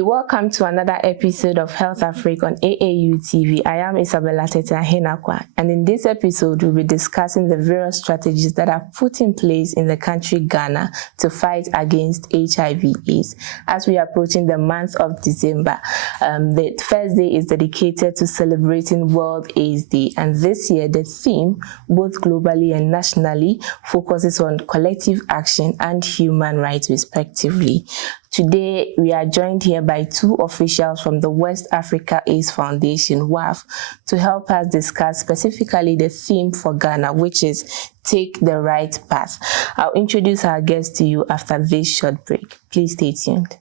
You're welcome to another episode of Health Africa on AAU TV. I am Isabella Teta Henakwa, and in this episode, we'll be discussing the various strategies that are put in place in the country Ghana to fight against HIV/AIDS. As we are approaching the month of December, the first day is dedicated to celebrating World AIDS Day, and this year the theme, both globally and nationally, focuses on collective action and human rights, respectively. Today, we are joined here by two officials from the West Africa AIDS Foundation, WAAF, to help us discuss specifically the theme for Ghana, which is Take the Right Path. I'll introduce our guests to you after this short break. Please stay tuned.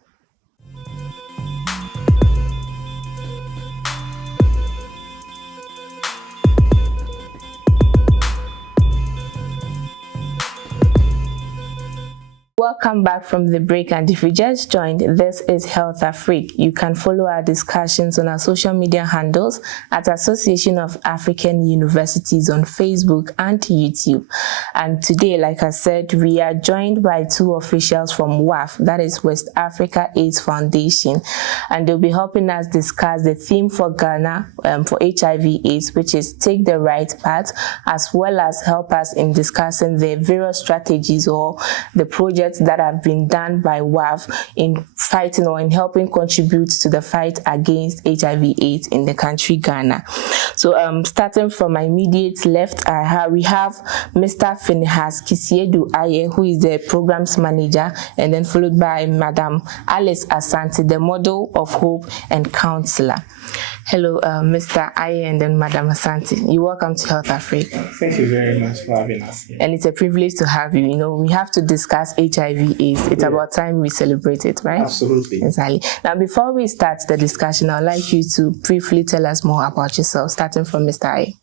Welcome back from the break, and if you just joined, this is Health Africa. You can follow our discussions on our social media handles at Association of African Universities on Facebook and YouTube. And today, like I said, we are joined by two officials from WAAF, that is West Africa AIDS Foundation, and they'll be helping us discuss the theme for Ghana for HIV/AIDS, which is Take the Right Path, as well as help us in discussing the various strategies or the projects that have been done by WAAF in fighting or in helping contribute to the fight against HIV/AIDS in the country Ghana. So starting from my immediate left, we have Mr. Phinehas Kisiedu Aye, who is the programs manager, and then followed by Madam Alice Asante, the model of hope and counselor. Hello, Mr. Aye and then Madam Asante. You're welcome to Health Africa. Thank you very much for having us here. And it's a privilege to have you. You know, we have to discuss HIV/AIDS. It's about time we celebrate it, right? Absolutely. Exactly. Now, before we start the discussion, I'd like you to briefly tell us more about yourself, starting from Mr. Aye.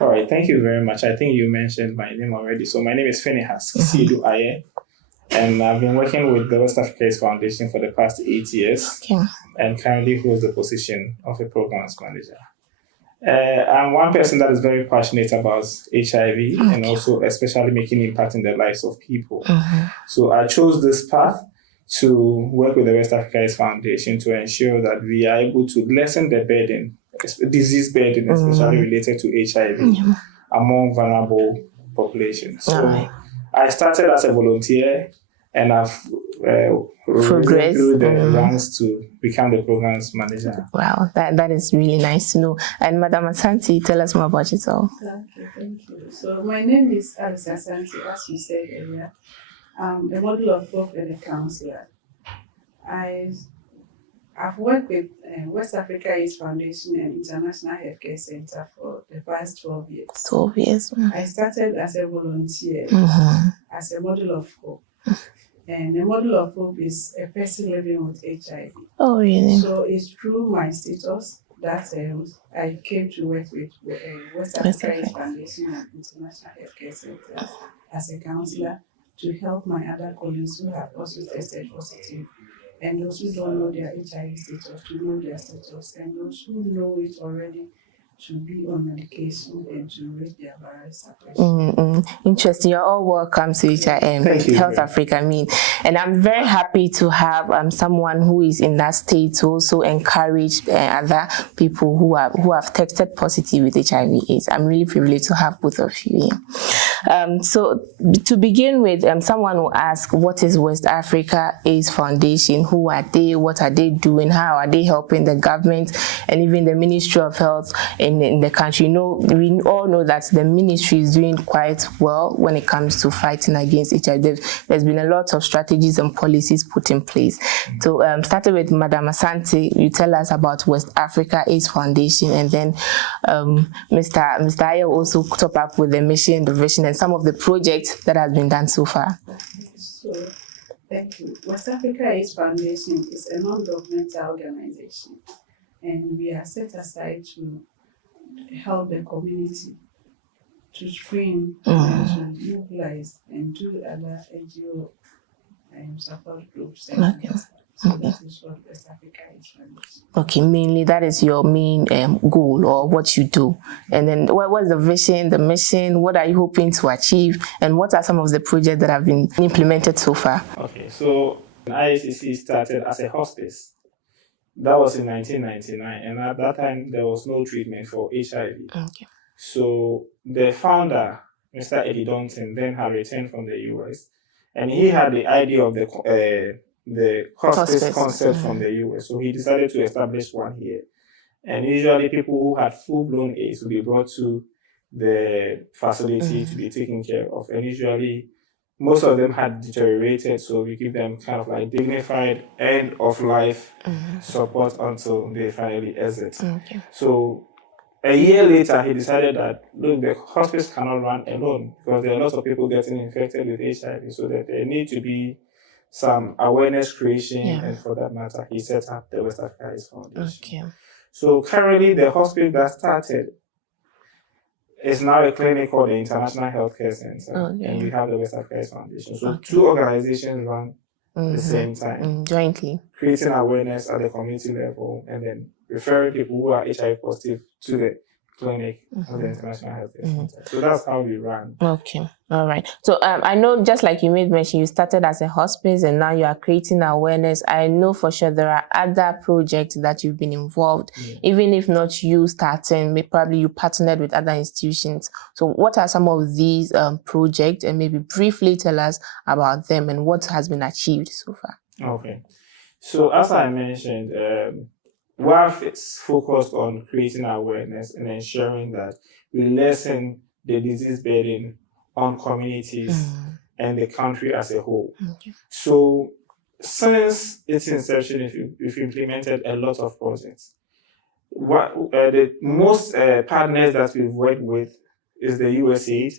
All right, thank you very much. I think you mentioned my name already. So my name is Phinehas Kisiedu Aye, and I've been working with the West Africa AIDS Foundation for the past 8 years. Okay. And currently holds the position of a programs manager. I'm one person that is very passionate about HIV and also especially making impact in the lives of people. So I chose this path to work with the West Africa AIDS Foundation to ensure that we are able to lessen the burden, disease burden, especially related to HIV among vulnerable populations. So I started as a volunteer, and I've progressed through the ranks to become the programs manager. Wow, that is really nice to know. And Madam Asante, tell us more about yourself. Thank you. So my name is Alice Asante, as you said earlier. I'm a model of hope and a counselor. I've worked with West Africa AIDS Foundation and International Healthcare Center for the past 12 years. 12 years. I started as a volunteer, as a model of hope. And the model of hope is a person living with HIV. Oh, really? So it's through my status that I came to work with West Africa AIDS Foundation and International Healthcare Center as a counselor to help my other colleagues who have also tested positive, and those who don't know their HIV status to know their status, and those who know it already to be on medication and to reach their viral suppression. Interesting. You're all welcome to Health Africa. And I'm very happy to have someone who is in that state to also encourage other people who have tested positive with HIV/AIDS. I'm really privileged to have both of you here. So to begin with, someone will ask, what is West Africa AIDS Foundation? Who are they? What are they doing? How are they helping the government and even the Ministry of Health in the country? We all know that the ministry is doing quite well when it comes to fighting against HIV. There's been a lot of strategies and policies put in place. So starting with Madam Asante, you tell us about West Africa AIDS Foundation, and then Mr. Aye will also top up with the mission, the vision, and some of the projects that has been done so far. So, thank you. West Africa AIDS Foundation is a non-governmental organization, and we are set aside to help the community to screen and to mobilize and do other NGO support groups. So that is what West Africa is running. Okay, mainly that is your main goal or what you do. And then what's the vision, the mission, what are you hoping to achieve, and what are some of the projects that have been implemented so far? Okay, so ISCC started as a hospice. That was in 1999, and at that time there was no treatment for HIV. Okay. So the founder, Mr. Eddie Dunton, then had returned from the US, and he had the idea of the hospice concept from the US. So he decided to establish one here. And usually people who had full-blown AIDS would be brought to the facility to be taken care of. And usually most of them had deteriorated, so we give them kind of like dignified end of life support until they finally exit. Okay. So a year later, he decided that, look, the hospice cannot run alone because there are lots of people getting infected with HIV, so that there need to be some awareness creation, and for that matter, he set up the West Africa AIDS Foundation. Okay. So currently, the hospital that started is now a clinic called the International Healthcare Center, and we have the West Africa AIDS Foundation. So two organizations run at the same time, jointly, creating awareness at the community level, and then referring people who are HIV positive to the clinic of the International Healthcare Center. So that's how we run. Okay. All right. So I know, just like you made mention, you started as a hospice and now you are creating awareness. I know for sure there are other projects that you've been involved, even if not you starting, probably you partnered with other institutions. So what are some of these projects, and maybe briefly tell us about them and what has been achieved so far? Okay. So as I mentioned, WAAF is focused on creating awareness and ensuring that we lessen the disease burden on communities and the country as a whole. Okay. So since its inception, we've implemented a lot of projects. The most partners that we've worked with is the USAID,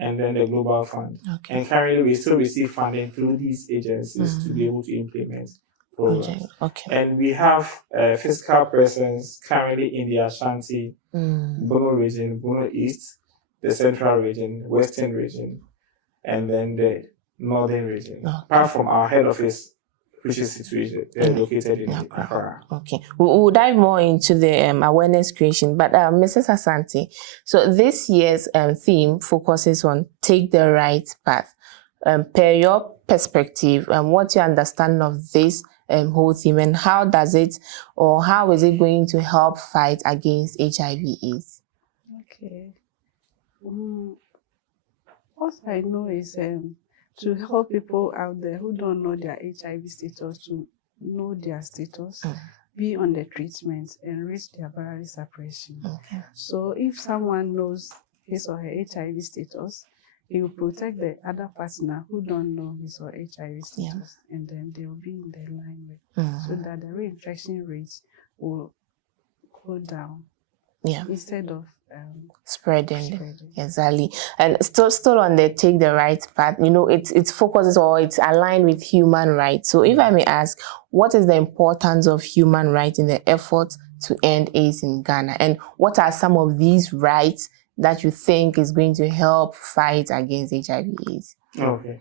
and then the Global Fund. And currently we still receive funding through these agencies to be able to implement programs. And we have physical presence currently in the Ashanti, Bono region, Bono East, the Central region, Western region, and then the Northern region. Apart from our head office, which is situated located in Accra. Okay, we'll dive more into the awareness creation, but Mrs. Asante, so this year's theme focuses on take the right path. Per your perspective, what's your understanding of this whole theme, and how does it, or how is it going to help fight against HIV/AIDS? Okay. What I know is to help people out there who don't know their HIV status to know their status, be on the treatment, and reach their barrier suppression. So if someone knows his or her HIV status, he will protect the other partner who don't know his or HIV status, and then they will be in the line with, so that the reinfection rates will go down instead of spreading. Exactly. And still on the take the right path, you know, it's focuses, or it's aligned with human rights. So if I may ask, what is the importance of human rights in the effort to end AIDS in Ghana, and what are some of these rights that you think is going to help fight against HIV/AIDS? Okay,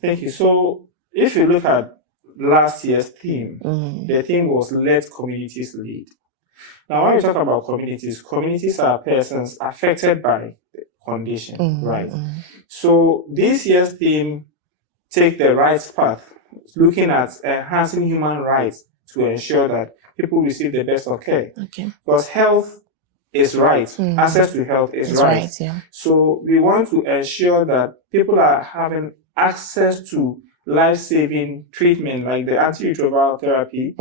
thank you. So if you look at last year's theme, the theme was let communities lead. Now, when we talk about communities are persons affected by the condition, right? So this year's theme, take the right path, looking at enhancing human rights to ensure that people receive the best of care. Because health is right. Access to health is right. So we want to ensure that people are having access to life-saving treatment like the antiretroviral therapy.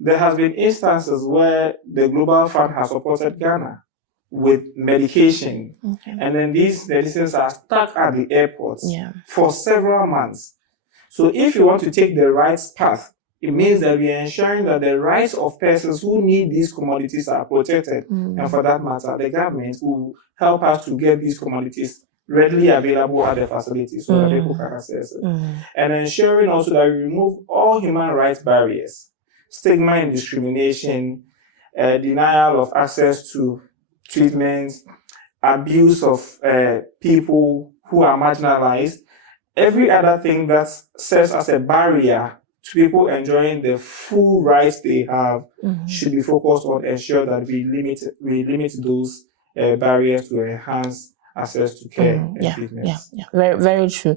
There has been instances where the Global Fund has supported Ghana with medication, and then these medicines are stuck at the airports for several months. So if you want to take the right path, it means that we are ensuring that the rights of persons who need these commodities are protected. And for that matter, the government will help us to get these commodities readily available at the facilities so that people can access it. And ensuring also that we remove all human rights barriers, stigma and discrimination, denial of access to treatment, abuse of people who are marginalized, every other thing that serves as a barrier to people enjoying the full rights they have should be focused on ensure that we limit those barriers to enhance access to care and treatment. Very, very true.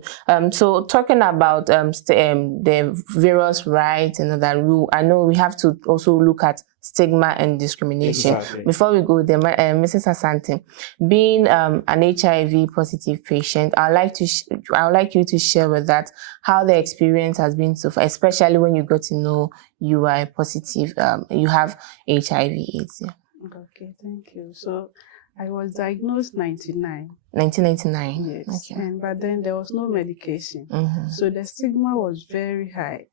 So talking about the various rights and that, I know we have to also look at stigma and discrimination. Exactly. Before we go there, Mrs. Asante, being an HIV positive patient, I would like you to share with that how the experience has been so far, especially when you got to know you are positive, you have HIV/AIDS. Okay, thank you. So I was diagnosed 1999. Yes, Okay. but then there was no medication. Mm-hmm. So the stigma was very high.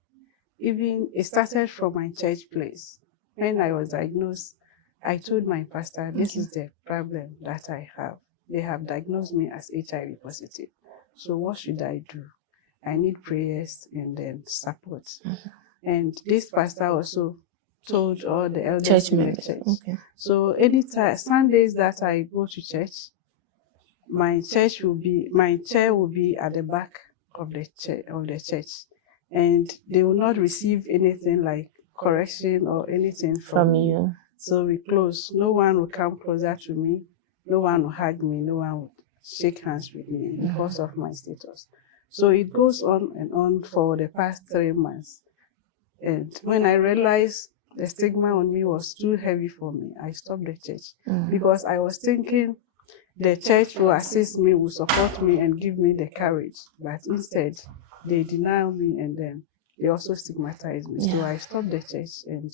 Even it started from my church place. When I was diagnosed, I told my pastor, this is the problem that I have. They have diagnosed me as HIV positive. So what should I do? I need prayers and then support. Mm-hmm. And this pastor also told all the elders in the church. Okay. So anytime Sundays that I go to church, my chair will be at the back of the church, and they will not receive anything like correction or anything from you. So we close. No one will come closer to me. No one will hug me. No one will shake hands with me because of my status. So it goes on and on for the past 3 months. And when I realized the stigma on me was too heavy for me, I stopped the church because I was thinking the church will assist me, will support me and give me the courage. But instead, they deny me and then they also stigmatize me. So I stopped the church and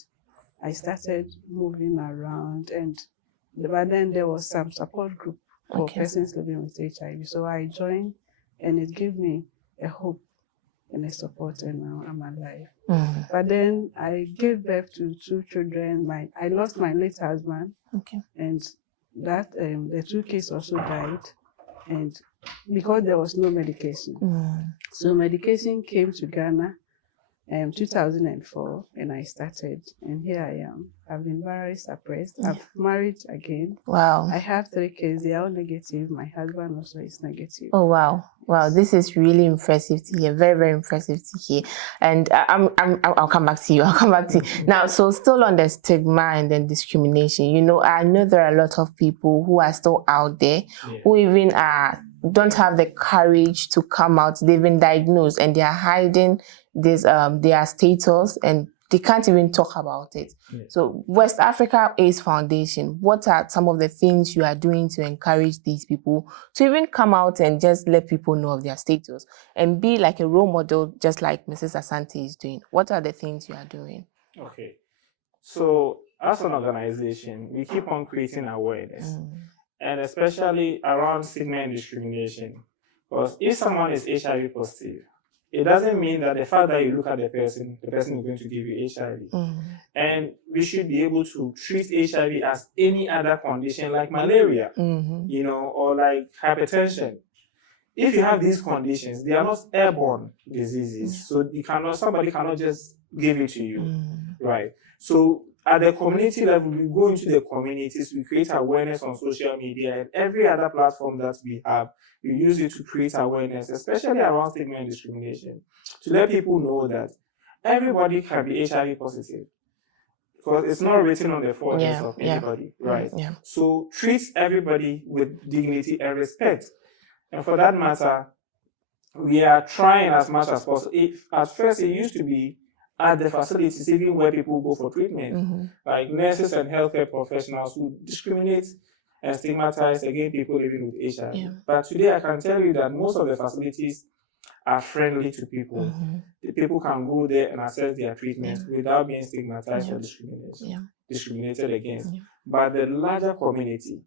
I started moving around. But then there was some support group for persons living with HIV. So I joined and it gave me a hope and a support, and now I'm alive. But then I gave birth to 2 children. I lost my late husband, and that the 2 kids also died, and because there was no medication. So medication came to Ghana 2004, and I started, and here I am. I've been very suppressed. I've married again. Wow. I have 3 kids. They are all negative. My husband also is negative. Oh wow. Wow, this is really impressive to hear. Very, very impressive to hear. And I'll come back to you. Now, so still on the stigma and then discrimination, you know, I know there are a lot of people who are still out there who even don't have the courage to come out. They've been diagnosed and they are hiding this their status and they can't even talk about it. So West Africa AIDS Foundation, what are some of the things you are doing to encourage these people to even come out and just let people know of their status and be like a role model, just like Mrs. Asante is doing? What are the things you are doing? Okay. So as an organization, we keep on creating awareness, and especially around stigma and discrimination. Because if someone is HIV positive, it doesn't mean that the fact that you look at the person is going to give you HIV. And we should be able to treat HIV as any other condition like malaria, you know, or like hypertension. If you have these conditions, they are not airborne diseases. So somebody cannot just give it to you, right? So at the community level, we go into the communities, we create awareness on social media and every other platform that we have. We use it to create awareness, especially around stigma and discrimination, to let people know that everybody can be HIV positive. Because it's not written on the foreheads of anybody, right? So treat everybody with dignity and respect. And for that matter, we are trying as much as possible. At first, it used to be at the facilities, even where people go for treatment, like nurses and healthcare professionals who discriminate and stigmatize against people living with HIV. But today, I can tell you that most of the facilities are friendly to people. The people can go there and access their treatment without being stigmatized or discriminated against. But the larger community,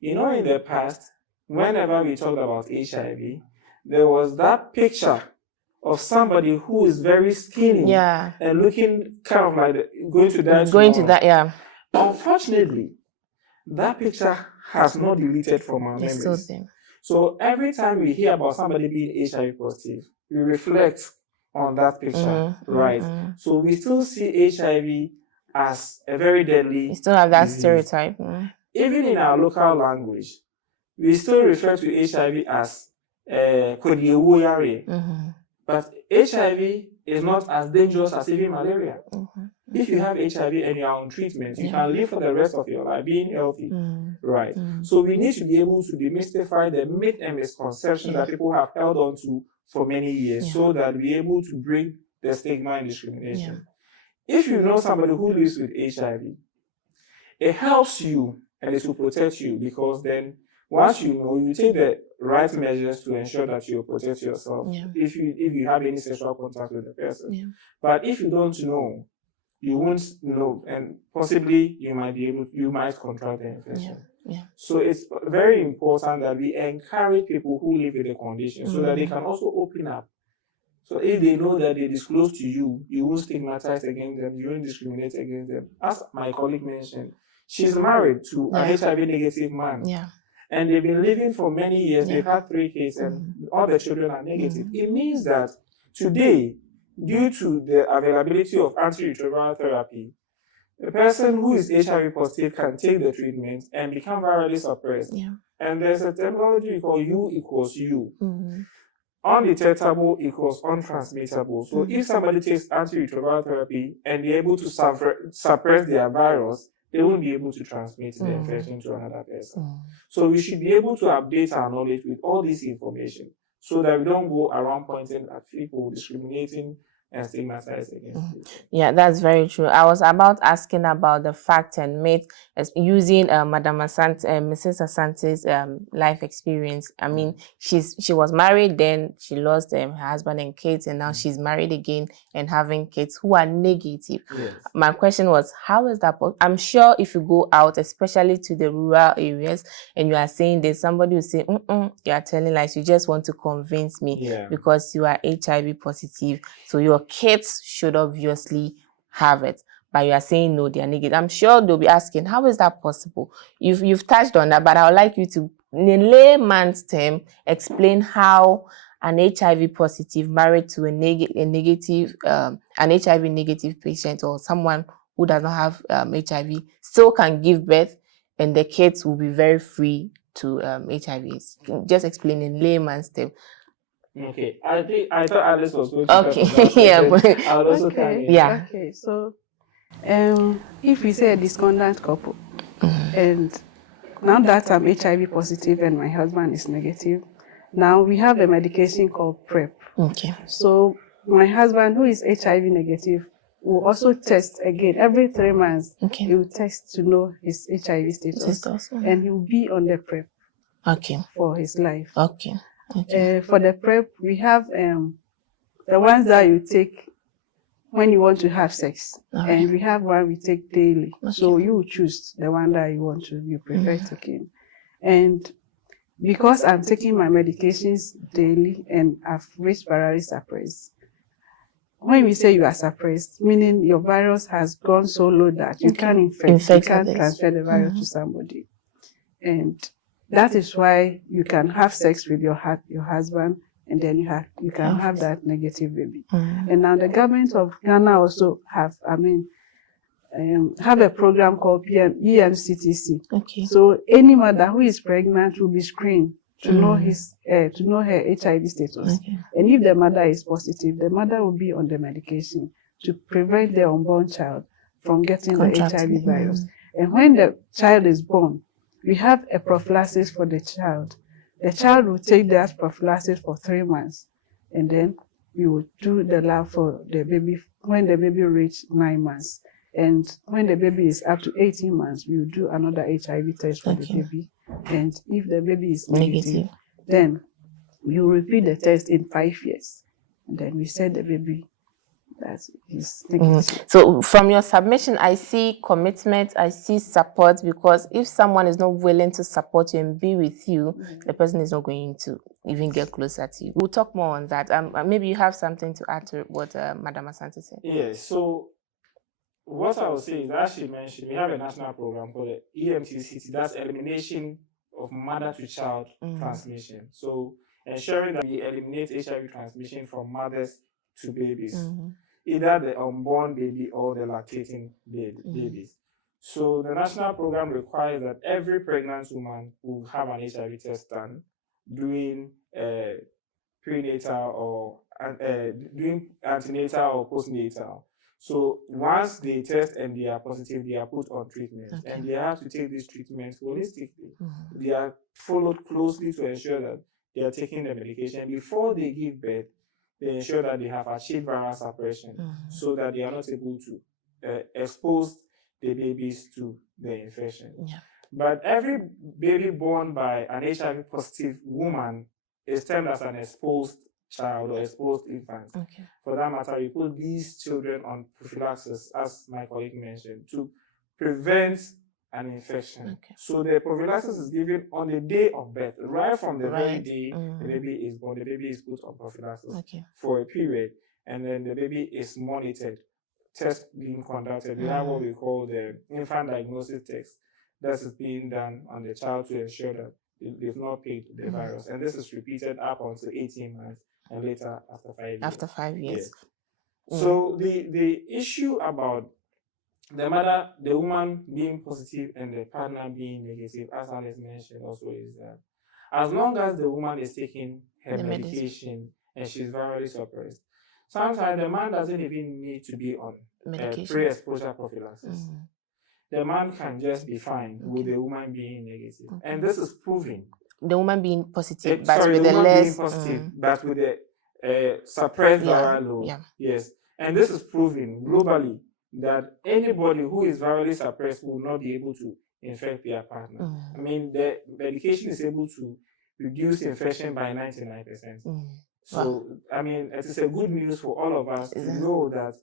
you know, in the past, whenever we talked about HIV, there was that picture of somebody who is very skinny and looking kind of like going to die. Unfortunately, that picture has not deleted from our memories. So every time we hear about somebody being HIV positive, we reflect on that picture, right? So we still see HIV as a very deadly We still have that disease. stereotype. Even in our local language, we still refer to HIV as Kodiewuyare. But HIV is not as dangerous as even malaria. If you have HIV and you are on treatment, you can live for the rest of your life being healthy, right? So we need to be able to demystify the myth and misconception that people have held on to for many years, so that we're able to break the stigma and discrimination. If you know somebody who lives with HIV, it helps you and it will protect you, because then once you know, you take the right measures to ensure that you protect yourself if you have any sexual contact with the person. But if you don't know, you won't know, and possibly you might contract the infection. So it's very important that we encourage people who live with the condition so that they can also open up. So if they know that they disclose to you, you won't stigmatize against them, you won't discriminate against them. As my colleague mentioned, she's married to an HIV negative man. And they've been living for many years. They've had 3 kids and all the children are negative. It means that today, due to the availability of antiretroviral therapy, the person who is HIV positive can take the treatment and become virally suppressed. And there's a terminology called U equals U. Undetectable equals untransmittable. So if somebody takes antiretroviral therapy and they're able to suppress their virus, they won't be able to transmit the infection to another person. So we should be able to update our knowledge with all this information so that we don't go around pointing at people, discriminating and stigmatizing against people. Yeah, that's very true. I was about asking about the fact and myth using Mrs. Asante's life experience. I mean, she was married, then she lost her husband and kids, and now she's married again and having kids who are negative. My question was, how is that possible? I'm sure if you go out, especially to the rural areas, and you are saying there's somebody who say, you are telling lies, you just want to convince me because you are HIV positive, so your kids should obviously have it, but you are saying no, they are negative. I'm sure they'll be asking, how is that possible? You've touched on that, but I would like you to, in a layman's term, explain how an HIV positive married to an HIV negative patient, or someone who does not have HIV, still can give birth, and the kids will be very free to HIV. Just explain in layman's term. Okay, I thought Alice was going to talk about that. Yeah, I would also come in. Okay, so if we say a discordant couple, and now that I'm HIV positive and my husband is negative, now we have a medication called PrEP. So my husband, who is HIV negative, will also test again every 3 months. He will test to know his HIV status, and he will be on the PrEP for his life. For the PrEP, we have the ones that you take when you want to have sex, and we have one we take daily. So you will choose the one that you prefer taking. And because I'm taking my medications daily and I've reached virally suppressed, when we say you are suppressed, meaning your virus has gone so low that you can't infect, you can't transfer the virus to somebody. And that is why you can have sex with your husband, and then you can have that negative baby. And now the government of Ghana also have a program called EMCTC. So any mother who is pregnant will be screened to know her HIV status. And if the mother is positive, the mother will be on the medication to prevent the unborn child from getting the HIV virus. And when the child is born, we have a prophylaxis for the child. The child will take that prophylaxis for 3 months, and then we will do the lab for the baby when the baby reaches 9 months. And when the baby is up to 18 months, we will do another HIV test for the baby. And if the baby is negative, then we will repeat the test in 5 years. And then we set the baby that is negative. So from your submission, I see commitment, I see support, because if someone is not willing to support you and be with you, the person is not going to even get closer to you. We'll talk more on that. Maybe you have something to add to what Madam Asante said. Yes, so what I would say is, as she mentioned, we have a national program called the EMTCT, that's Elimination of Mother to Child Transmission. So ensuring that we eliminate HIV transmission from mothers to babies, either the unborn baby or the lactating babies. So the national program requires that every pregnant woman will have an HIV test done during prenatal or doing antenatal or postnatal. So once they test and they are positive, they are put on treatment, and they have to take these treatments holistically. They are followed closely to ensure that they are taking the medication. Before they give birth, they ensure that they have achieved viral suppression so that they are not able to expose the babies to the infection. But every baby born by an HIV positive woman is termed as an exposed child or exposed infant. For that matter, we put these children on prophylaxis, as my colleague mentioned, to prevent an infection. So the prophylaxis is given on the day of birth, right from the very day the baby is born. The baby is put on prophylaxis for a period, and then the baby is monitored, tests being conducted. We have what we call the infant diagnosis test that is being done on the child to ensure that they've not picked the virus. And this is repeated up until 18 months and later after 5 years. After 5 years. So the issue about the mother, the woman being positive and the partner being negative, as Alice mentioned also, is that as long as the woman is taking her medication and she's virally suppressed, sometimes the man doesn't even need to be on pre-exposure prophylaxis. The man can just be fine with the woman being negative. And this is proven. The woman being positive, but with the less... being positive, but with the suppressed viral load. Yes. And this is proven globally that anybody who is virally suppressed will not be able to infect their partner. I mean, the medication is able to reduce infection by 99%. So, I mean, it is a good news for all of us to know that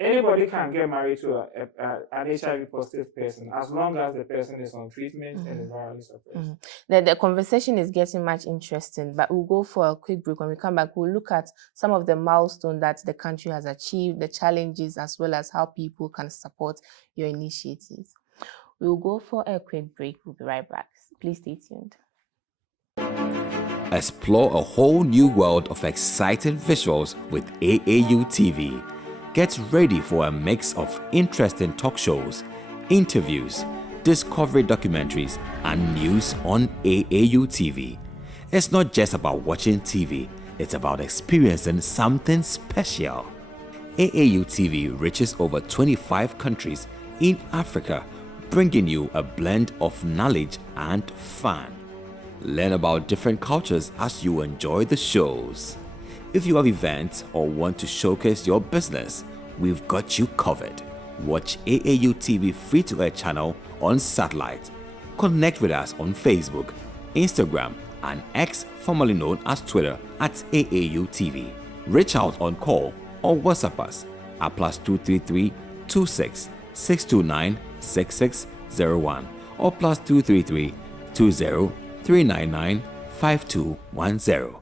anybody can get married to an HIV positive person as long as the person is on treatment and is virally suppressed. The conversation is getting much interesting, but we'll go for a quick break. When we come back, we'll look at some of the milestones that the country has achieved, the challenges, as well as how people can support your initiatives. We'll go for a quick break. We'll be right back. Please stay tuned. Explore a whole new world of exciting visuals with AAU TV. Get ready for a mix of interesting talk shows, interviews, discovery documentaries, and news on AAU TV. It's not just about watching TV, it's about experiencing something special. AAU TV reaches over 25 countries in Africa, bringing you a blend of knowledge and fun. Learn about different cultures as you enjoy the shows. If you have events or want to showcase your business, we've got you covered. Watch AAU TV free-to-air channel on satellite. Connect with us on Facebook, Instagram, and X, formerly known as Twitter, at AAU TV. Reach out on call or WhatsApp us at +233 26 629 6601 or +233 20 399 5210.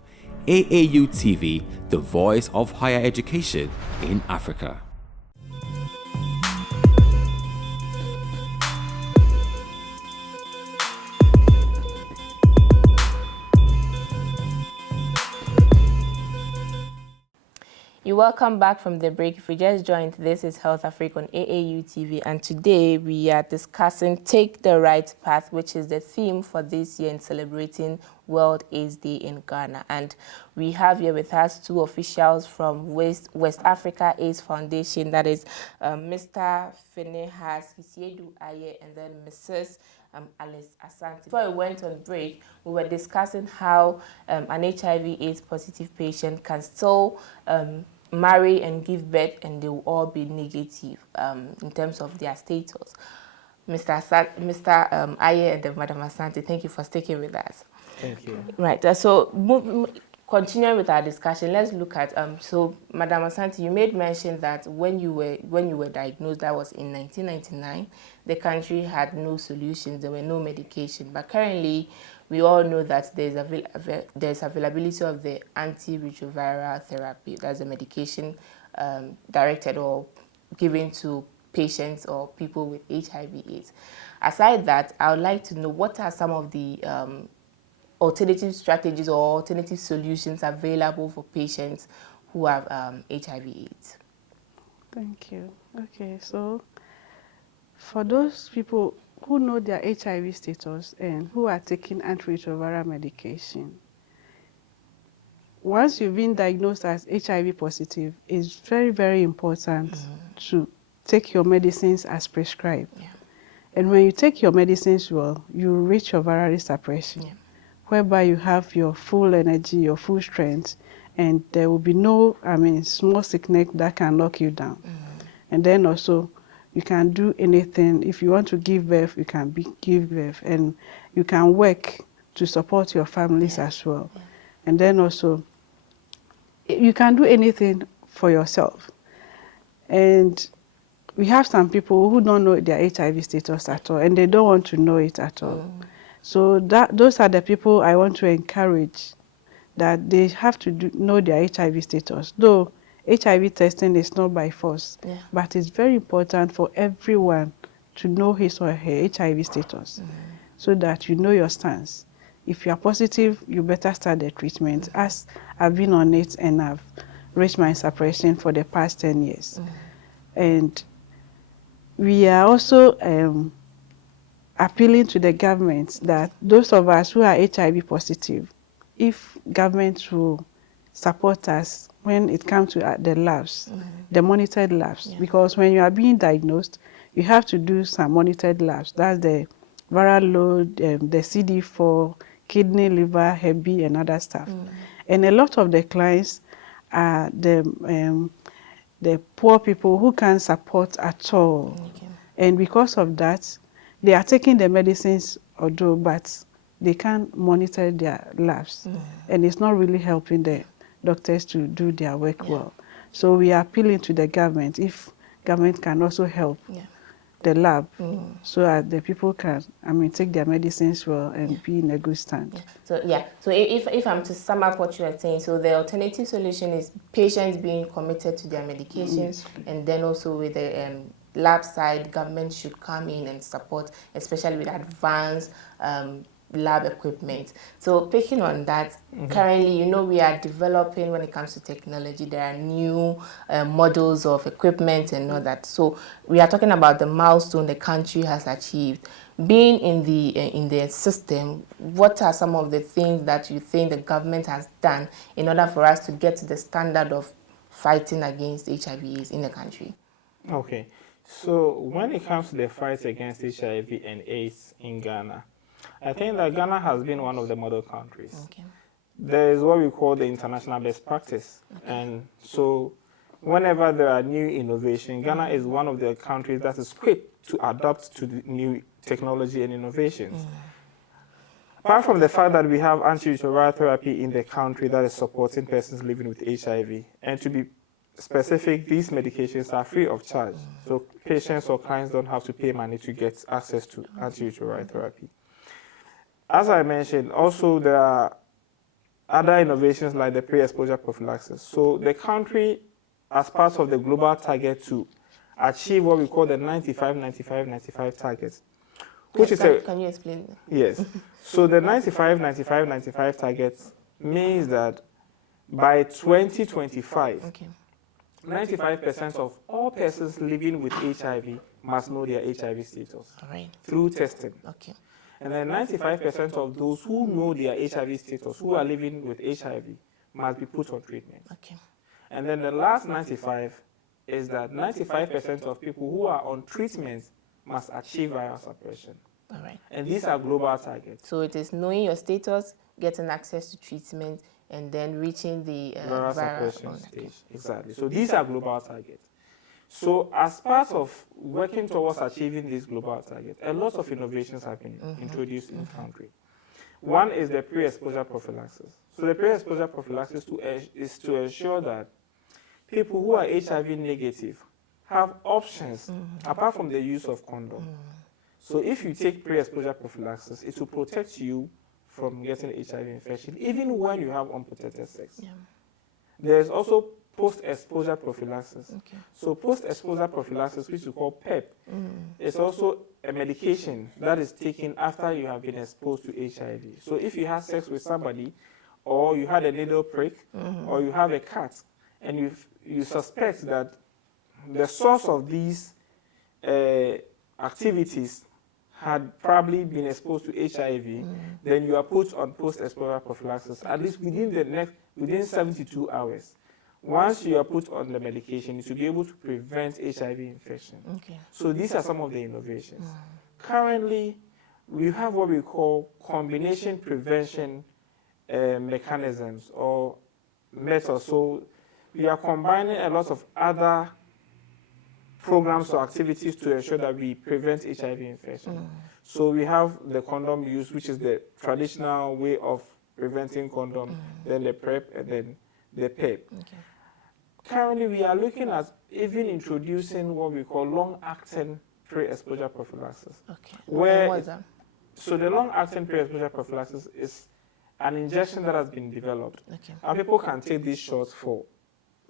AAU TV, the voice of higher education in Africa. You're welcome back from the break. If you just joined, this is Health Africa on AAU TV, and today we are discussing Take the Right Path, which is the theme for this year in celebrating World AIDS Day in Ghana. And we have here with us two officials from West Africa AIDS Foundation, that is Mr. Phinehas Kisiedu Aye and then Mrs. Alice Asante. Before we went on break, we were discussing how an HIV/AIDS positive patient can still marry and give birth and they will all be negative in terms of their status. Mr. Aye and Madam Asante, thank you for sticking with us. Thank you. Right, so continuing with our discussion, let's look at so Madam Asante, you made mention that when you were diagnosed, that was in 1999, the country had no solutions, there were no medication, but currently we all know that there's availability of the antiretroviral therapy. That's a medication directed or given to patients or people with HIV/AIDS. Aside that, I would like to know what are some of the alternative strategies or alternative solutions available for patients who have HIV/AIDS. Thank you. Okay, so for those people who know their HIV status and who are taking antiretroviral medication, once you've been diagnosed as HIV positive, it's very, very important to take your medicines as prescribed. Yeah. And when you take your medicines well, you reach your viral suppression, whereby you have your full energy, your full strength, and there will be no, small sickness that can knock you down. And then also, you can do anything. If you want to give birth, you can give birth, and you can work to support your families as well. And then also, you can do anything for yourself. And we have some people who don't know their HIV status at all, and they don't want to know it at all. So those are the people I want to encourage, that they have to know their HIV status. Though HIV testing is not by force, but it's very important for everyone to know his or her HIV status, so that you know your stance. If you are positive, you better start the treatment, as I've been on it and I've reached my suppression for the past 10 years. And we are also appealing to the government that those of us who are HIV positive, if government will support us when it comes to the labs, the monitored labs, because when you are being diagnosed, you have to do some monitored labs. That's the viral load, the CD4, kidney, liver, Hep B, and other stuff. And a lot of the clients are the poor people who can't support at all. And because of that, they are taking the medicines, although, but they can't monitor their labs. And it's not really helping the doctors to do their work well. So we are appealing to the government, if government can also help the lab, so that the people can, take their medicines well and be in a good stand. So if I'm to sum up what you are saying, so the alternative solution is patients being committed to their medications, and then also with the lab side, government should come in and support, especially with advanced lab equipment. So picking on that, currently, we are developing when it comes to technology. There are new models of equipment and all that. So we are talking about the milestone the country has achieved. Being in the system, what are some of the things that you think the government has done in order for us to get to the standard of fighting against HIV/AIDS in the country? Okay, so when it comes to the fight against HIV and AIDS in Ghana, I think that Ghana has been one of the model countries. There is what we call the international best practice. And so whenever there are new innovation, Ghana is one of the countries that is quick to adapt to the new technology and innovations. Apart from the fact that we have antiretroviral therapy in the country that is supporting persons living with HIV, and to be specific, these medications are free of charge. So patients or clients don't have to pay money to get access to antiretroviral therapy. As I mentioned, also there are other innovations like the pre-exposure prophylaxis. So the country, as part of the global target to achieve what we call the 95-95-95 target, which is Can you explain? Yes. So the 95-95-95 target means that by 2025, 95% of all persons living with HIV must know their HIV status through testing. And then 95% of those who know their HIV status, who are living with HIV, must be put on treatment. And then the last 95 is that 95% of people who are on treatment must achieve viral suppression. And these are global targets. So it is knowing your status, getting access to treatment, and then reaching the viral suppression stage. Exactly. So these are global targets. So as part of working towards achieving these global targets, a lot of innovations have been introduced in the country. One is the pre-exposure prophylaxis. So the pre-exposure prophylaxis is to ensure that people who are HIV negative have options apart from the use of condom. So if you take pre-exposure prophylaxis, it will protect you from getting HIV infection, even when you have unprotected sex. There is also post-exposure prophylaxis. So post-exposure prophylaxis, which we call PEP, is also a medication that is taken after you have been exposed to HIV. So if you had sex with somebody, or you had a needle prick, or you have a cut, and you suspect that the source of these activities had probably been exposed to HIV, then you are put on post-exposure prophylaxis, at least within 72 hours. Once you are put on the medication, it will be able to prevent HIV infection. Okay. So these are some of the innovations. Currently, we have what we call combination prevention mechanisms or methods. So we are combining a lot of other programs or activities to ensure that we prevent HIV infection. So we have the condom use, which is the traditional way of preventing condom, then the PrEP, and then the PEP. Okay. Currently, we are looking at even introducing what we call long-acting pre-exposure prophylaxis. Okay. Where What's that? So the long-acting pre-exposure prophylaxis is an injection that has been developed. Okay. And people can take these shots for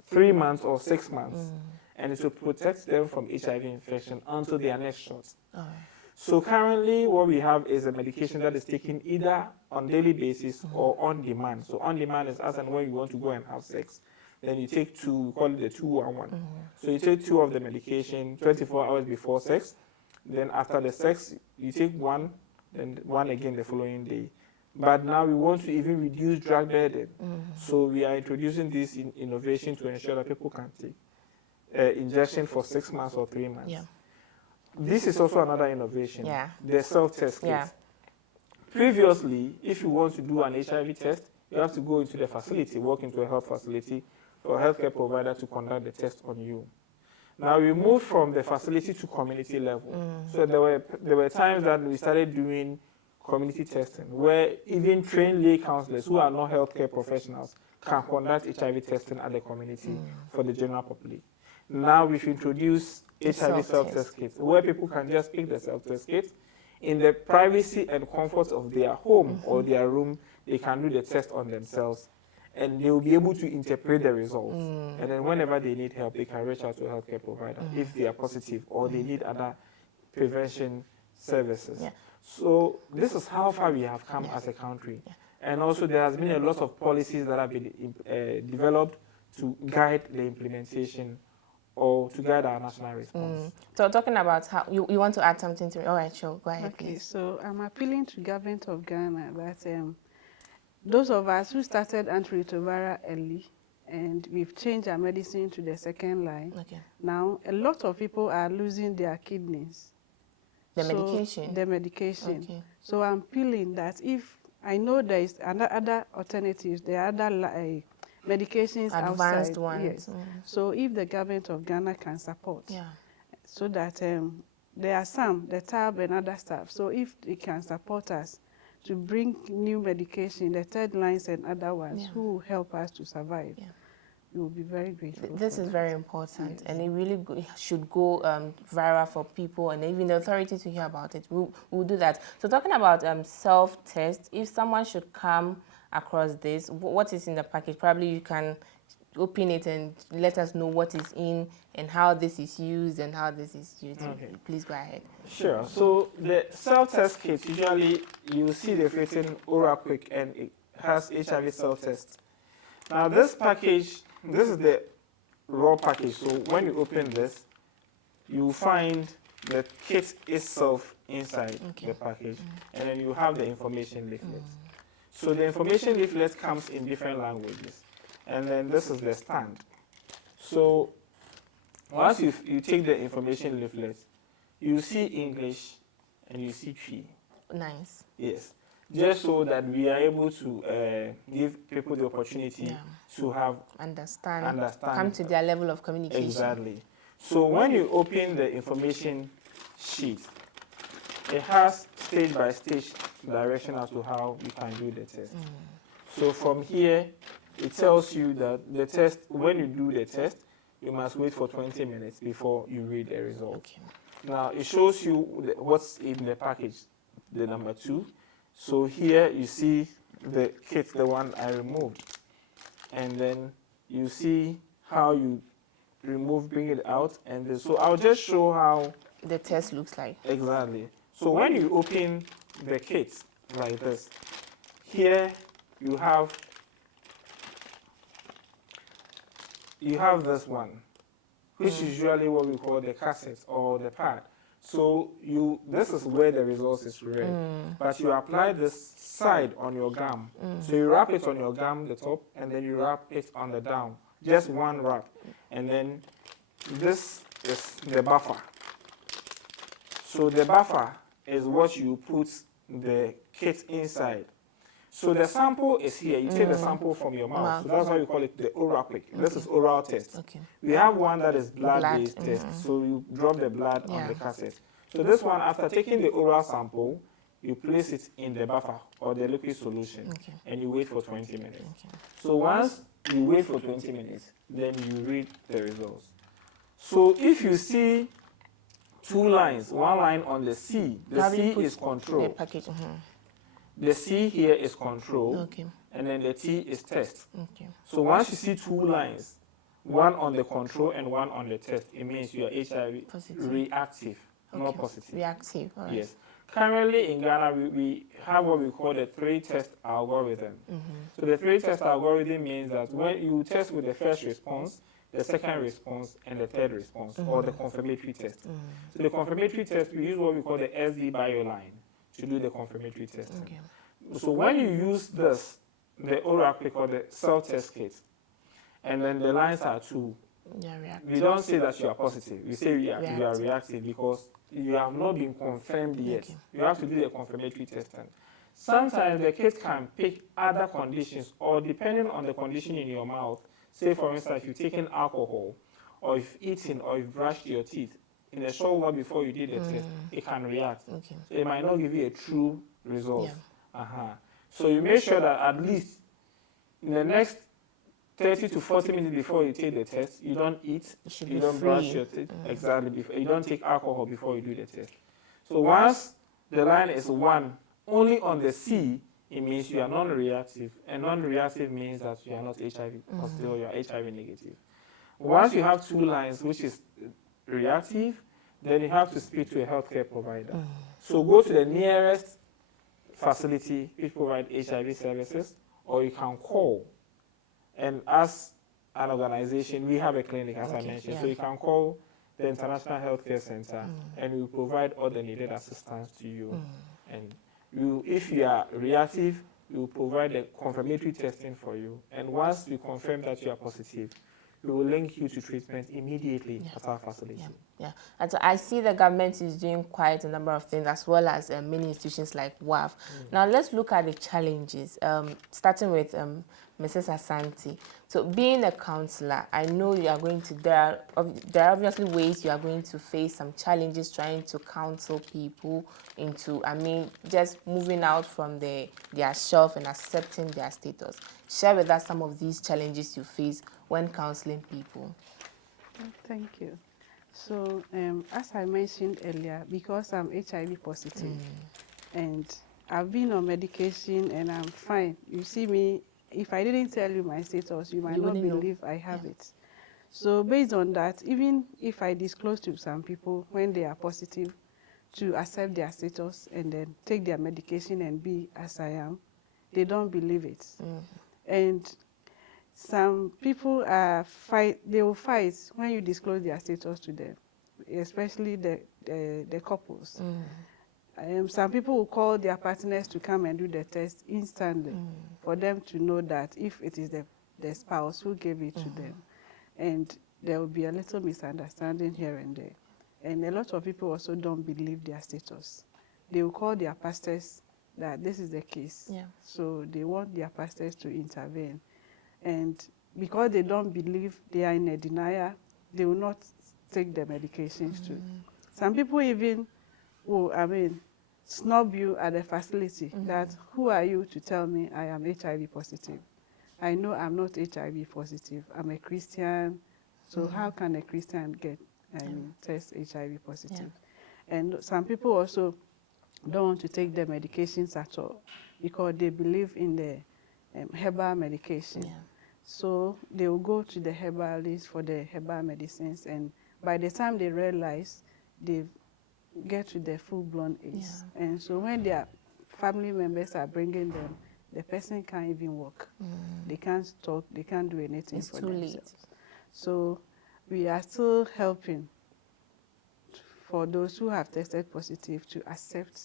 3 months or 6 months, and it will protect them from HIV infection until their next shot. All right. So currently, what we have is a medication that is taken either on daily basis or on demand. So on demand is as and when you want to go and have sex. Then you take two, we call it the 2-1-1. So you take 2 of the medication 24 hours before sex. Then after the sex, you take 1, then 1 again the following day. But now we want to even reduce drug burden. So we are introducing this innovation to ensure that people can take injection for 6 months or 3 months. Yeah. This is also another innovation, Yeah. the self-test kit. Yeah. Previously, if you want to do an HIV test, you have to go into the facility, walk into a health facility for a healthcare provider to conduct the test on you. Now we moved from the facility to community level. So there were times that we started doing community testing, where even trained lay counselors who are not healthcare professionals can conduct HIV testing at the community for the general public. Now we've introduced HIV self-test kits, where people can just pick the self-test kit in the privacy and comfort of their home or their room. They can do the test on themselves, and they will be able to interpret the results. And then whenever they need help, they can reach out to a healthcare provider if they are positive or they need other prevention services. Yeah. So this is how far we have come as a country. And also there has been a lot of policies that have been developed to guide the implementation or to guide our national response. So talking about how, you want to add something to it? All right, sure, go ahead, Okay, please. so I'm appealing to government of Ghana that those of us who started antiretroviral early and we've changed our medicine to the second line, Okay. now a lot of people are losing their kidneys. The medication? The medication. Okay. So I'm feeling that if I know there is other alternatives, there are other medications Advanced outside. ones. Yes. So if the government of Ghana can support, Yeah. so that there are some, the TAB and other stuff. So if they can support us to bring new medication, the third lines and other ones, who will help us to survive, we will be very grateful. This is very important, and it really should go viral for people, and even the authorities to hear about it. We'll do that. So talking about self-test, if someone should come across this, what is in the package? Probably you can open it and let us know what is in and how this is used and how this is used. Okay. Please go ahead. Sure. So the self-test kit, usually you see they've written Oral Quick and it has HIV self-test. Now this package, this is the raw package. So when you open this, you find the kit itself inside the package, and then you have the information leaflet. So the information leaflet comes in different languages, and then this is the stand. So once you take the information leaflet, you see English and you see Twi. Nice. Yes. Just so that we are able to give people the opportunity to have understand, come to their level of communication. Exactly. So when you open the information sheet, it has stage-by-stage direction as to how you can do the test. So from here, it tells you that the test, when you do the test, you must wait for 20 minutes before you read the result. Okay. Now, it shows you what's in the package, the number 2. So here you see the kit, the one I removed. And then you see how you bring it out. And then, so I'll just show how the test looks like. Exactly. So when you open the kit like this, here you have this one, which is usually what we call the cassette or the pad. So this is where the result is red. But you apply this side on your gum. So you wrap it on your gum, the top, and then you wrap it on the down. Just one wrap. And then this is the buffer. So the buffer is what you put the kit inside. So the sample is here. You take the sample from your mouth. So that's why we call it the oral quick. This is oral test. We have one that is blood-based test. So you drop the blood on the cassette. So this one, after taking the oral sample, you place it in the buffer or the liquid solution, and you wait for 20 minutes. So once you wait for 20 minutes, then you read the results. So if you see two lines, one line on the C, the C is control. The C here is control, and then the T is test. So once you see two lines, one on the control and one on the test, it means you are HIV reactive, not positive. Reactive, all right. Yes. Currently in Ghana, we have what we call the 3-test algorithm. So the 3-test algorithm means that when you test with the first response, the second response, and the third response, or the confirmatory test. So the confirmatory test, we use what we call the SD bio line to do the confirmatory testing. So when you use this, the oral quick or the self-test kit, and then the lines are two, we don't say that you are positive. We say you are reactive because you have not been confirmed yet. You have to do the confirmatory testing. Sometimes the kit can pick other conditions, or depending on the condition in your mouth, say for instance, if you've taken alcohol, or if you've eaten, or you've brushed your teeth, in a short while before you did the test, it can react. So it might not give you a true result. So you make sure that at least in the next 30 to 40 minutes before you take the test, you don't eat, you don't brush your teeth, you don't take alcohol before you do the test. So once the line is 1, only on the C, it means you are non-reactive, and non-reactive means that you are not HIV positive or you are HIV negative. Once you have 2 lines, which is reactive, then you have to speak to a healthcare provider. So go to the nearest facility which provide HIV services, or you can call. And as an organization, we have a clinic, as I mentioned, so you can call the International Healthcare Center, and we will provide all the needed assistance to you. And if you are reactive, we will provide the confirmatory testing for you. And once we confirm that you are positive, we will link you to treatment immediately at our facility. And so I see the government is doing quite a number of things, as well as many institutions like WAAF. Now let's look at the challenges, starting with Mrs. Asante. So being a counselor, I know you are going to, there are obviously ways you are going to face some challenges trying to counsel people into, just moving out from their shelf and accepting their status. Share with us some of these challenges you face when counseling people. Thank you. So, as I mentioned earlier, because I'm HIV positive and I've been on medication and I'm fine. You see me, if I didn't tell you my status, you might not believe I have it. So based on that, even if I disclose to some people when they are positive to accept their status and then take their medication and be as I am, they don't believe it. And some people they will fight when you disclose their status to them, especially the couples. Some people will call their partners to come and do the test instantly for them to know that if it is the spouse who gave it to them. And there will be a little misunderstanding here and there. And a lot of people also don't believe their status. They will call their pastors that this is the case. So they want their pastors to intervene. And because they don't believe, they are in a denial, they will not take the medications too. Some people even will, snub you at the facility that, who are you to tell me I am HIV positive? I know I'm not HIV positive. I'm a Christian. So how can a Christian get, test HIV positive? And some people also don't want to take the medications at all because they believe in the herbal medication. So they will go to the herbalist for the herbal medicines, and by the time they realize, they get to the full-blown AIDS. And so when their family members are bringing them, the person can't even walk. They can't talk, they can't do anything for themselves. So we are still helping for those who have tested positive to accept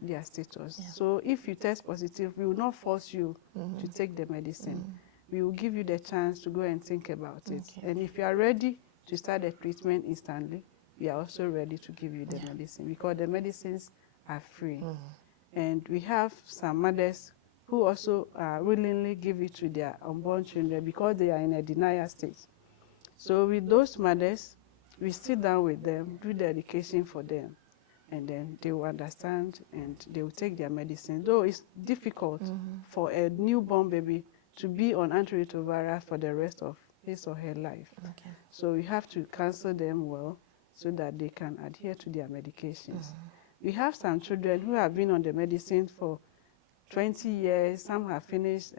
their status. So if you test positive, we will not force you to take the medicine. We will give you the chance to go and think about it. And if you are ready to start the treatment instantly, we are also ready to give you the medicine, because the medicines are free. And we have some mothers who also willingly give it to their unborn children because they are in a denial state. So with those mothers, we sit down with them, do the education for them, and then they will understand and they will take their medicine. Though it's difficult for a newborn baby to be on antiretroviral for the rest of his or her life. So we have to counsel them well so that they can adhere to their medications. We have some children who have been on the medicine for 20 years. Some have finished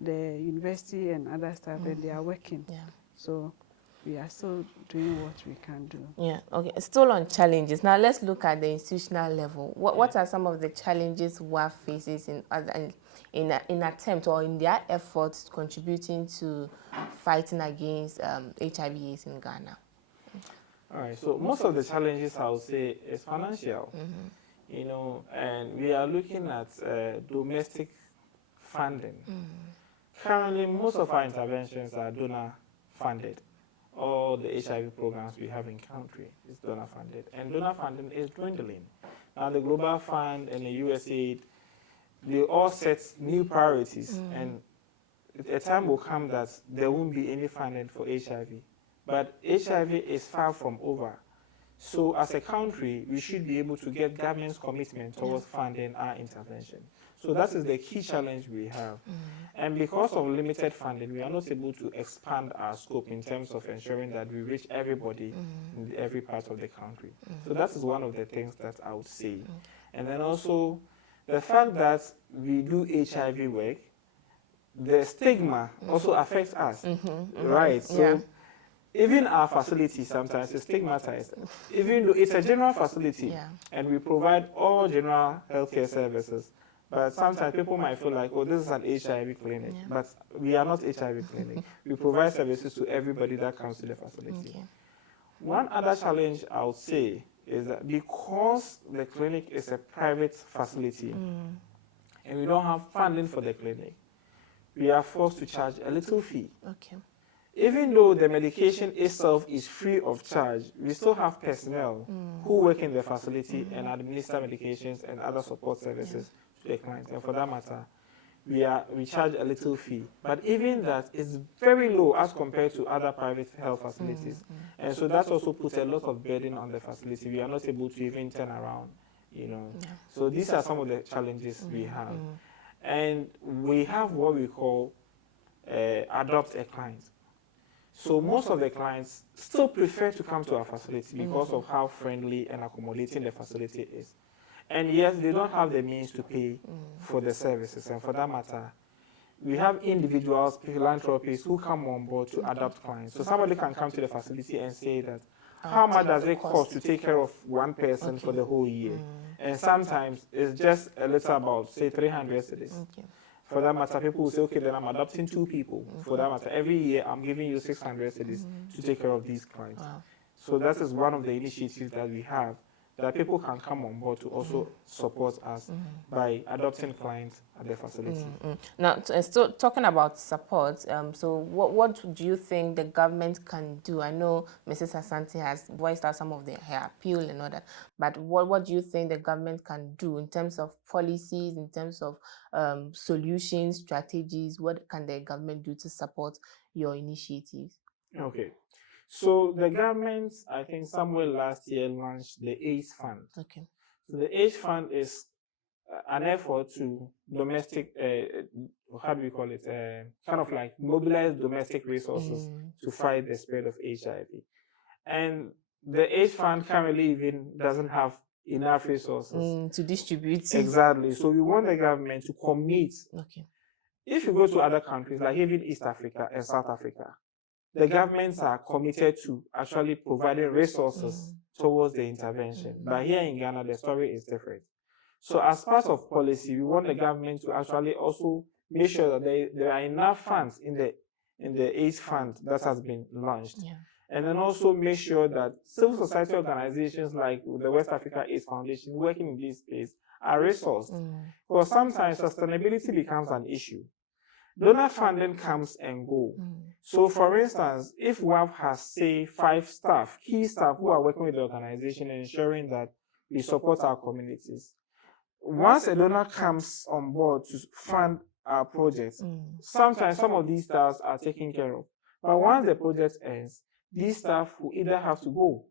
the university and other stuff, and they are working. So we are still doing what we can do. Okay. Still on challenges. Now let's look at the institutional level. What are some of the challenges WAAF faces in attempt or in their efforts contributing to fighting against HIV/AIDS in Ghana? All right. So most of the challenges, I would say, is financial. You know, and we are looking at domestic funding. Currently, most of our interventions are donor funded. All the HIV programs we have in country is donor funded, and donor funding is dwindling. Now, the Global Fund and the USAID, they all set new priorities, and a time will come that there won't be any funding for HIV. But HIV is far from over. So as a country, we should be able to get government's commitment towards funding our intervention. So that is the key challenge we have. And because of limited funding, we are not able to expand our scope in terms of ensuring that we reach everybody in every part of the country. So that is one of the things that I would say. And then also, the fact that we do HIV work, the stigma also affects us, right? So even our facility sometimes is stigmatized, even though it's a general facility and we provide all general healthcare services. But sometimes people might feel like, oh, this is an HIV clinic, but we are not HIV clinic. We provide services to everybody that comes to the facility. One other challenge I would say is that because the clinic is a private facility and we don't have funding for the clinic, we are forced to charge a little fee. Even though the medication itself is free of charge, we still have personnel who work in the facility and administer medications and other support services to the clients. And for that matter, we charge a little fee. But even that is very low as compared to other private health facilities. And so that also puts a lot of burden on the facility. We are not able to even turn around, you know. So these are some of the challenges we have. And we have what we call adopt a client. So most of the clients still prefer to come to our facility because of how friendly and accommodating the facility is. And yes, they don't have the means to pay for the services. And for that matter, we have individuals, philanthropists who come on board to adopt clients. So somebody can come to the facility and say that, how much does it cost to take care of one person for the whole year? And sometimes it's just a little about, say, 300 cedis. For that matter, people will say, okay, then I'm adopting 2 people. For that matter, every year I'm giving you 600 cedis to take care of these clients. So that is one of the initiatives that we have, that people can come on board to also support us by adopting clients at the facility. Now, still talking about support, so what do you think the government can do? I know Mrs. Asante has voiced out some of her appeal and all that, but what do you think the government can do in terms of policies, in terms of solutions, strategies? What can the government do to support your initiatives? Okay. So the government, I think somewhere last year, launched the AIDS Fund. So the AIDS Fund is an effort to domestic, how do we call it, kind of like mobilize domestic resources to fight the spread of HIV. And the AIDS Fund currently even doesn't have enough resources to distribute. Exactly. So we want the government to commit. If you go to other countries, like even East Africa and South Africa, the governments are committed to actually providing resources towards the intervention. But here in Ghana, the story is different. So as part of policy, we want the government to actually also make sure that there are enough funds in the AIDS Fund that has been launched. and then also make sure that civil society organizations like the West Africa AIDS Foundation working in this space are resourced. Because sometimes sustainability becomes an issue. Donor funding comes and go. So for instance, if WAAF has, say, 5 staff, key staff who are working with the organization and ensuring that we support our communities, once a donor comes on board to fund our projects, sometimes some of these staff are taken care of. But once the project ends, these staff will either have to go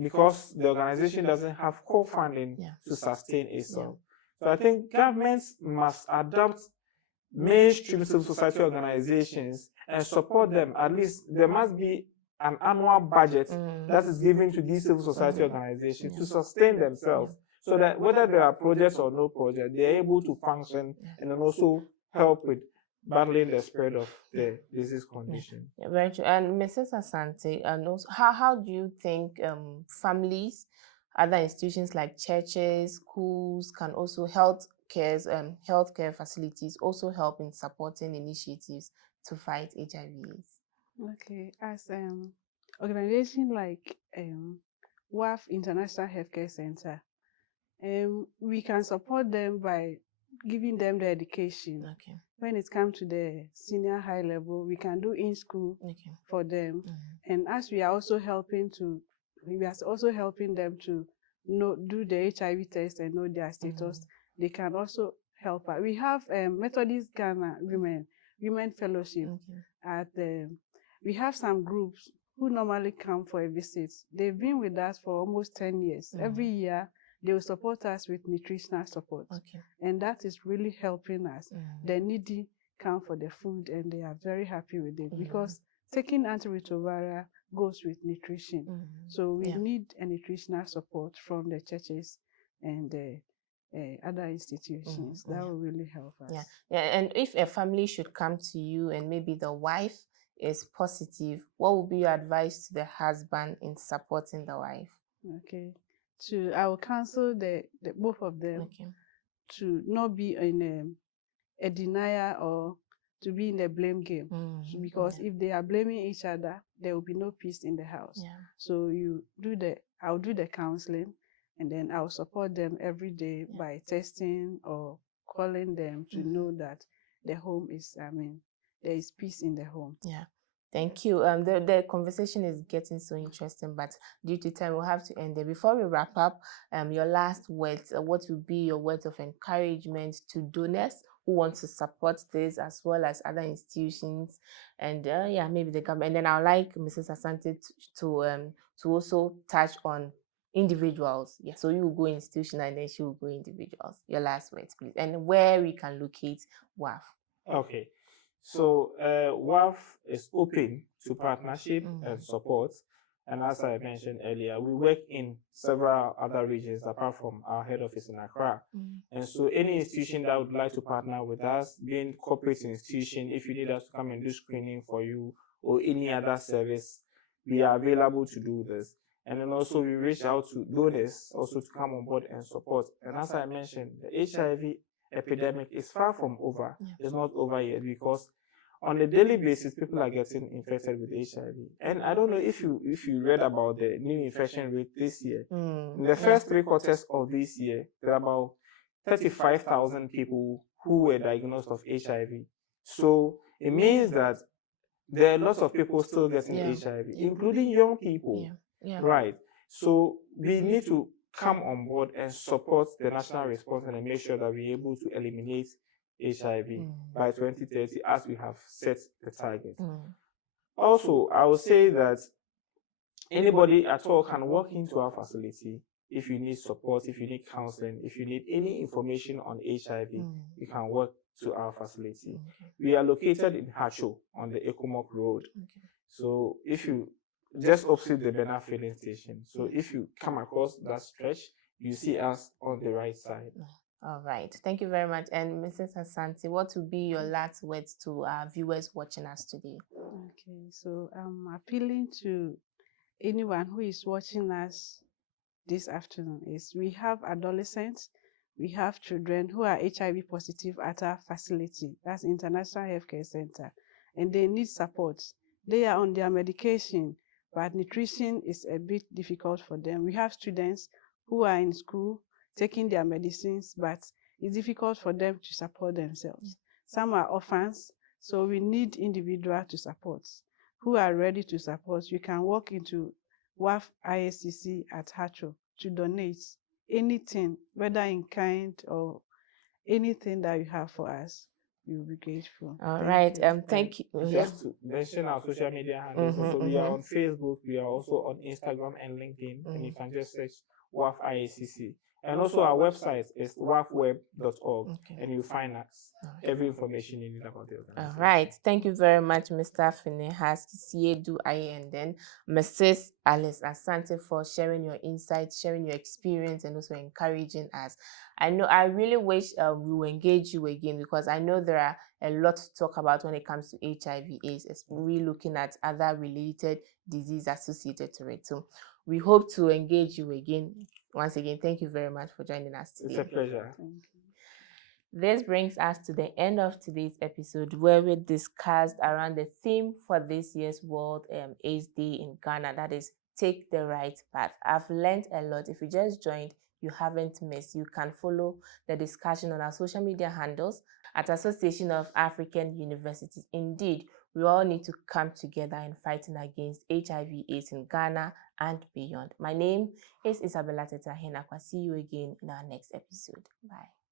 because the organization doesn't have core funding to sustain itself. So I think governments must adopt mainstream civil society organizations and support them. At least there must be an annual budget that is given to these civil society organizations to sustain themselves, so that whether there are projects or no project, they're able to function and then also help with battling the spread of the disease condition. Very true. And Mrs. Asante, and also, how do you think families, other institutions like churches, schools, can also healthcare facilities also help in supporting initiatives to fight HIV/AIDS? Okay, as organization like WAAF International Healthcare Center, we can support them by giving them the education. Okay. When it comes to the senior high level, we can do in school for them. And as we are also helping them to do the HIV test and know their status, they can also help us. We have Methodist Ghana Women Fellowship at we have some groups who normally come for a visit. They've been with us for almost 10 years. Every year, they will support us with nutritional support. And that is really helping us. The needy come for the food and they are very happy with it because taking antiretroviral goes with nutrition. So we need a nutritional support from the churches and the other institutions. That will really help us. And if a family should come to you and maybe the wife is positive, what would be your advice to the husband in supporting the wife? Okay. I will counsel the both of them to not be in a denial or to be in a blame game. Because if they are blaming each other, there will be no peace in the house. So I'll do the counseling, and then I'll support them every day by testing or calling them to know that the home is, there is peace in the home. Thank you. The conversation is getting so interesting, but due to time, we'll have to end there. Before we wrap up, your last words, what will be your words of encouragement to donors who want to support this, as well as other institutions, and maybe the government. And then I'd like Mrs. Asante to also touch on individuals. So you will go institutional and then she will go individuals. Your last words, please. And where we can locate WAAF. Okay. So WAAF is open to partnership and support. And as I mentioned earlier, we work in several other regions apart from our head office in Accra. And so any institution that would like to partner with us, being corporate institution, if you need us to come and do screening for you or any other service, we are available to do this. And then also we reach out to donors also to come on board and support. And as I mentioned, the HIV epidemic is far from over. It's not over yet because on a daily basis, people are getting infected with HIV. And I don't know if you read about the new infection rate this year. In the first 3 quarters of this year, there are about 35,000 people who were diagnosed of HIV. So it means that there are lots of people still getting HIV, including young people. Right. So we need to come on board and support the national response and make sure that we're able to eliminate HIV by 2030 as we have set the target. Also, I will say that anybody at all can walk into our facility if you need support, if you need counseling, if you need any information on HIV, you can walk to our facility. We are located in Hacho on the Ekomok Road. So if you just opposite the Bena filling station. So if you come across that stretch, you see us on the right side. All right. Thank you very much. And Mrs. Asante, what will be your last words to our viewers watching us today? Okay, so I'm appealing to anyone who is watching us this afternoon is we have adolescents, we have children who are HIV positive at our facility. That's International Healthcare Center. And they need support. They are on their medication, but nutrition is a bit difficult for them. We have students who are in school taking their medicines, but it's difficult for them to support themselves. Some are orphans, so we need individuals to support, who are ready to support. You can walk into WAAF ISCC at Hacho to donate anything, whether in kind or anything that you have for us. We will be grateful. All right. Thank you. Just to mention our social media handles. So we are on Facebook, we are also on Instagram and LinkedIn, and you can just search WAAF IACC. And also our website is waafweb.org, and you'll find us every information you need about the organization. All right. Thank you very much, Mr. Finehas Siedu Aye, and then Mrs. Alice Asante for sharing your insights, sharing your experience, and also encouraging us. I really wish we will engage you again, because I know there are a lot to talk about when it comes to HIV/AIDS, especially looking at other related diseases associated to it. So we hope to engage you again. Once again, thank you very much for joining us today. It's a pleasure. Thank you. This brings us to the end of today's episode, where we discussed around the theme for this year's World AIDS Day in Ghana, that is, take the right path. I've learned a lot. If you just joined, you haven't missed. You can follow the discussion on our social media handles at Association of African Universities. Indeed, we all need to come together in fighting against HIV/AIDS in Ghana and beyond. My name is Isabella Tetahena. See you again in our next episode. Bye.